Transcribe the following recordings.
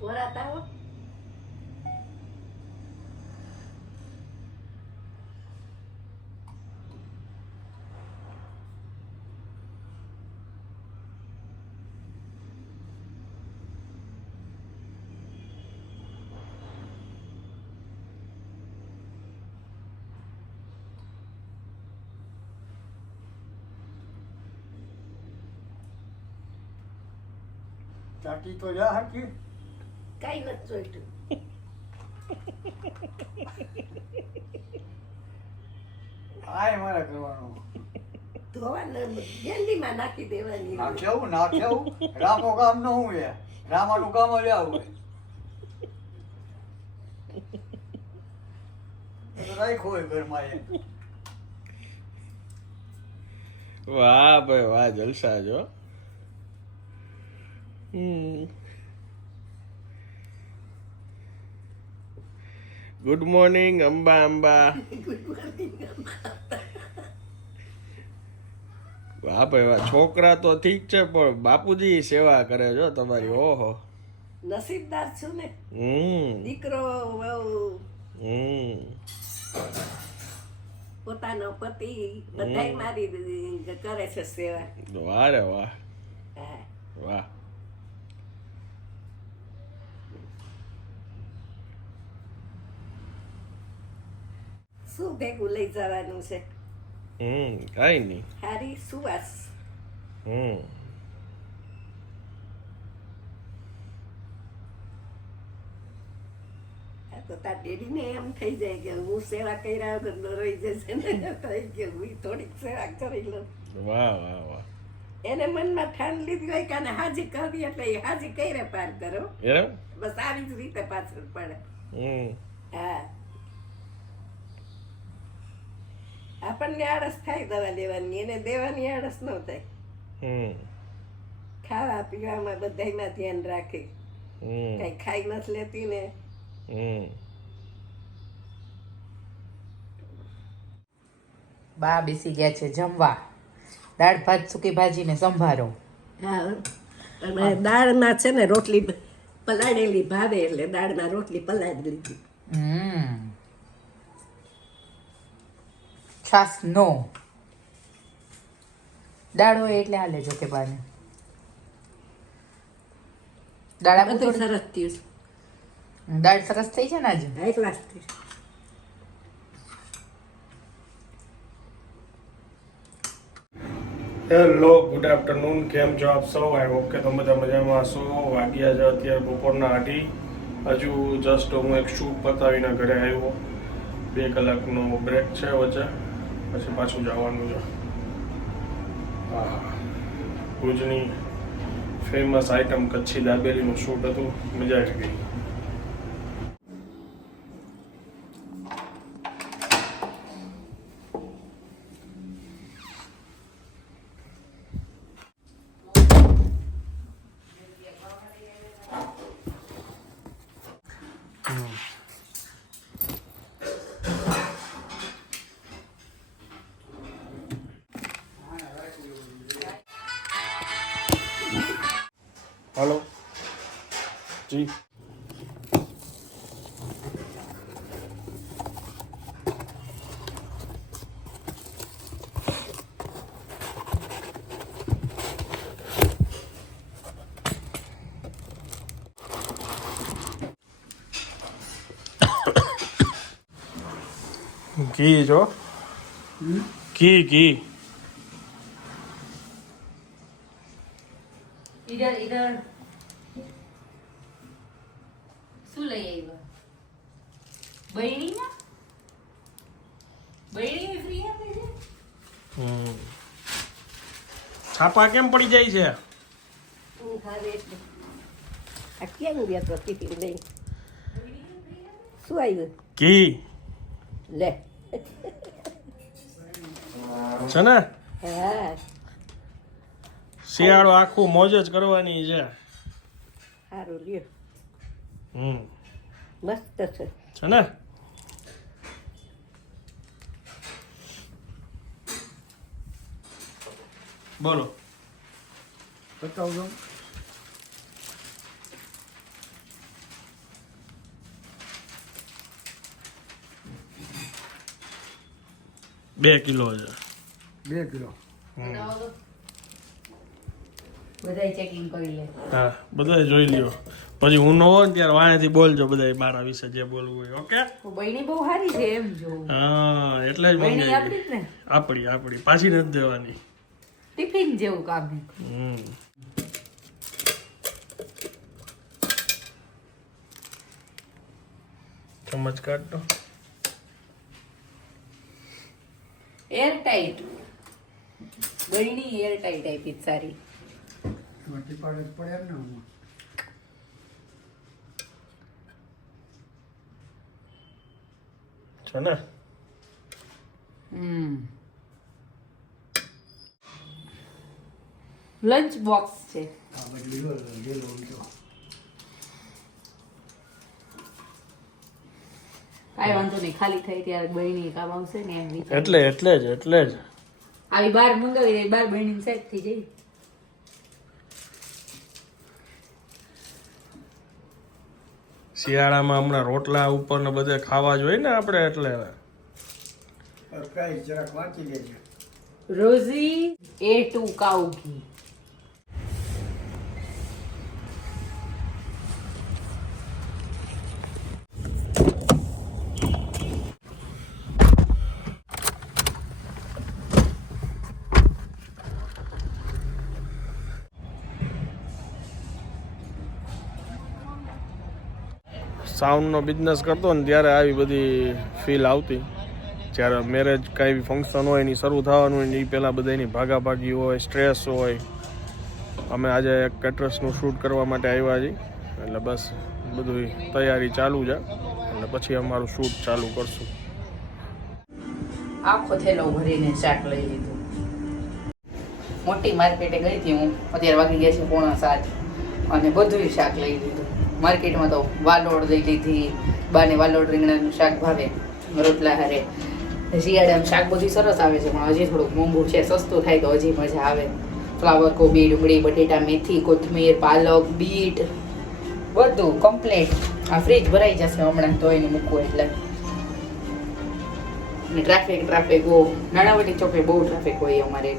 વરાતા હો ચાકી તો જા હાકી કઈ નથી જોઈતું આય મારે કરવાનું ધોવાનું ગેંડીમાં નાખી દેવાની નાખ્યું રામો કામ ન હું એ રામાનું કામ જ આવું રાખ્યો હોય ઘરમાં એ વાહ ભાઈ વાહ જલસા જો ગુડ મોર્નિંગ અંબા અંબા વાહ ભાઈ વાહ છોકરા તો ઠીક છે પણ બાપુજી સેવા કરે જો તમારી ઓહો નસીબદાર છું ને દીકરો પોતાનો પતિ બધાય મારી કરે છે સેવા વાહ રે વાહ હા વાહ શું ભેગું લઈ જવાનું છે કઈ નહી હારી સુવાસ આ તો તાર ડેડીને એમ થઈ જાય કે હું સેવા કર્યા વગર રહી જશે ને થઈ કે હું થોડીક સેવા કરી લઉં વાહ વાહ વાહ એને મનમાં ઠાન લીધી હોય કે આને હાજી કરી એટલે એ હાજી કઈ પાર કરો એમ બસ આવી જ રીતે પાછળ પડે હા આપણને આળસ થાય દવા લેવાની એને દેવાની આળસ ન થાય ખાવા પીવામાં બધાયમાં ધ્યાન રાખે કઈ ખાઈ નથી લેતી ને બા બેસી ગયા છે જમવા દાળ ભાત સૂકી ભાજી ને સંભારો હા અને દાળમાં છે ને રોટલી પલાળેલી ભાવે એટલે દાળમાં રોટલી પલાળી લીધી છાસ નો દાળ હોય એટલે હાલે જો કે બાને દાળ બધું સરસ થયું દાળ સરસ થઈ છે ને આજે હાઈ ક્લાસ થયું હેલો ગુડ આફ્ટરનૂન કેમ છો આપ સૌ આઈ હોપ કે તમે બધા મજામાં હશો વાગ્યા છે અત્યારે બપોરના 8 હજુ જસ્ટ હું એક શૂટ પતાવીને ઘરે આવ્યો 2 કલાકનો બ્રેક છે વચ્ચે પછી પાછું જવાનું છે ભુજની ફેમસ આઈટમ કચ્છી દાબેલીનું શૂટ હતું મજા આવી ગઈ हेलो जी घी जो घी इधर इधर શું લઈ આવ્યા બૈણી ના બૈણી ફ્રી આપે છે છાપા કેમ પડી જાય છે હું ખાવે એટલે આ કેમ રહેતો ટિફિન લઈ શું આવ્યું ઘી લે છે ને હા શિયાળો આખું મોજ જ કરવાની છે સારું લ્યો હમ મસ્ત છે છે ને બોલો બતાવજો 2 કિલો છે. 2 કિલો. બધાય ચેકિંગ કરી લે. હા બધાય જોઈ લ્યો. પછી હું ન હોય ને ત્યારે વાણેથી બોલજો બધાય મારા વિશે જે બોલવું હોય. ઓકે બહેની બહુ સારી છે એમ જો. હા એટલે જ બહેની મંગાવી. આપડી જ ને. આપડી પાછી નથી દેવાની. ટિફિન જેવું કામ છે. ચમચ કાઢ દો. Air tight. બહેની એર ટાઈટ આપી જ સારી. મટી પાડે જ પડે ને આમાં. છે ને લંચ બોક્સ છે. આ બધી ગેલો ઊંચો. કાંઈ વાંધો નહીં, ખાલી થાય ત્યારે બહેની કામ આવશે ને એમ વિચાર. એટલે જ આવી બાર મંગાવી દે, બાર બહેની સેટ થઈ જાય. શિયાળામાં હમણાં રોટલા ઉપર ને બધે ખાવા જોઈએ ને આપણે એટલે પ્રાઇસ જરાક વાંચી લેજો. રોઝી A2 કાઉ ઘી. સાઉન્ડનો બિઝનેસ કરતો ને ત્યારે આવી બધી ફીલ આવતી. જ્યારે મેરેજ કાંઈ બી ફંક્શન હોય એની શરૂ થવાનું હોય ને એ પહેલાં બધાની ભાગાભાગી હોય, સ્ટ્રેસ હોય. અમે આજે એક કેટરસનું શૂટ કરવા માટે આવ્યા છીએ એટલે બસ બધું તૈયારી ચાલુ છે એટલે પછી અમારું શૂટ ચાલુ કરશું. આખો થેલો ભરીને શાક લઈ લીધું. મોટી માર્કેટે ગઈ હતી હું, અત્યારે વાગી ગયા છે 6:45 અને બધું શાક લઈ લીધું. માર્કેટમાં તો વાલોડ લઈ લીધી, બાને વાલોડ રીંગણાનું શાક ભાવે, રોટલા હારે. શિયાળામાં શાક બધું સરસ આવે છે પણ હજી થોડુંક મોંઘું છે. સસ્તું થાય તો હજી મજા આવે. ફ્લાવર કોબી, ડુંગળી, બટેટા, મેથી, કોથમીર, પાલક, બીટ બધું કમ્પ્લીટ. આ ફ્રીજ ભરાઈ જશે હમણાં ધોઈને મૂકવું એટલે. અને ટ્રાફિક બહુ, નાણાવટી ચોકે બહુ ટ્રાફિક હોય અમારે.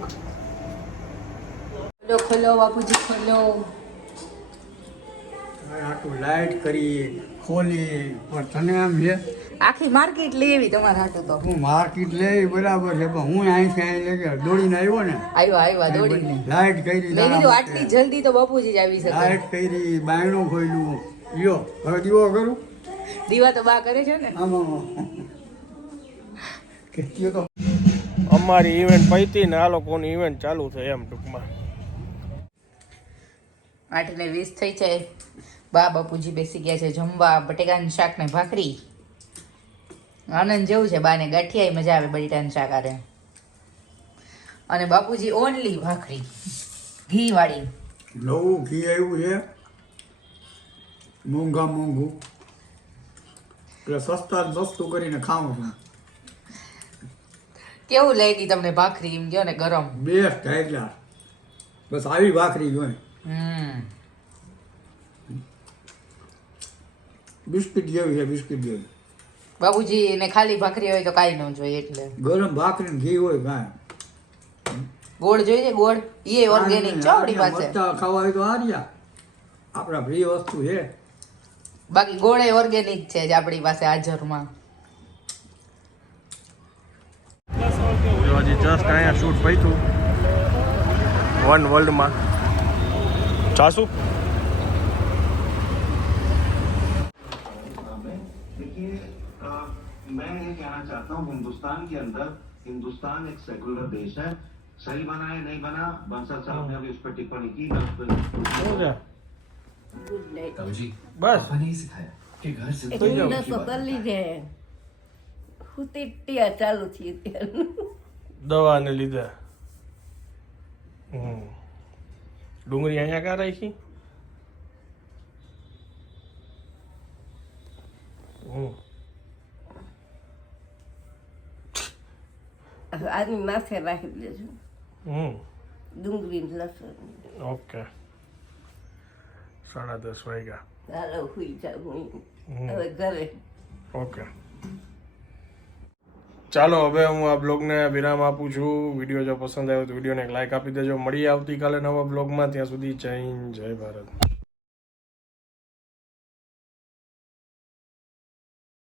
ખોલો બાપુજી ખોલો. આટલું લાઈટ કરી ખોલી પણ તને એમ છે આખી માર્કેટ લેવી તમારે હાટું તો. હું માર્કેટ લઈ બરાબર છે પણ હું અહીંથી અહીં લઈ ગયો દોડીને આવ્યો ને આવ્યા દોડીને. લાઈટ કરી મેં કીધું આટલી જલ્દી તો બાપુજી જ આવી શકે. લાઈટ કરી બાયણું ખોલ્યું લ્યો હવે દીવો કરું દીવા તો બા કરે છે ને. આમાં કે કયો તો અમારી ઇવેન્ટ પૈતી ને આ લોકોની ઇવેન્ટ ચાલુ થઈ એમ ટૂંકમાં. 8:20 થઈ છે. બા બાપુજી બેસી ગયા છે જમવા. બટેકાનું શાક ને ભાખરી. આનંદ જેવું છે. બાને ગાંઠિયા મજા આવે બટેટાનું શાક આરે. અને બાપુજી ઓનલી ભાખરી ઘી વાળી. નવું ઘી આવ્યું છે મોંઘું એટલે સસ્તું કરીને ખાવું છું. કેવું લાગી તમને ભાખરી? એમ કહો ને ગરમ. બેસ્ટ એટલે બસ આવી ભાખરી જોઈએ. બિસ્કિટ જેવી છે બિસ્કિટ જેવી. બાબુજી ને ખાલી ભાખરી હોય તો કાંઈ ન જોઈએ એટલે. ગરમ ભાખરી ઘી હોય કાંઈ. ગોળ જોઈએ ગોળ એ ઓર્ગેનિક છે આપણી પાસે. મરચાં ખાવા હોય તો હાર્યા આપણા પ્રિય વસ્તુ છે. બાકી ગોળ એ ઓર્ગેનિક છે જ આપણી પાસે હાજરમાં. હજી જસ્ટ અહીંયા શૂટ પૈતું વન વર્લ્ડમાં ચાસુ. मैं ये कहना चाहता हूँ हिंदुस्तान के अंदर हिंदुस्तान एक सेकुलर देश है. सही बना है नहीं बना, बंसल साहब ने अभी उस पर टिप्पणी की. બસ ચાલુ થયું દવાને લીધે. ડુંગળી અહીંયા ક્યાં રાખી? આની માથે રાખી દેજો ડુંગળી લસણ. ઓકે 10:30 વાગ્યા. ચાલો હુઈ જાઉં હવે ઘરે. ઓકે ચાલો હવે હું આ બ્લોગને વિરામ આપું છું. વિડીયો જો પસંદ આવ્યો તો વિડીયોને એક લાઈક આપી દેજો. મળીએ આવતીકાલે નવા બ્લોગમાં. ત્યાં સુધી જય હિન્દ, જય ભારત.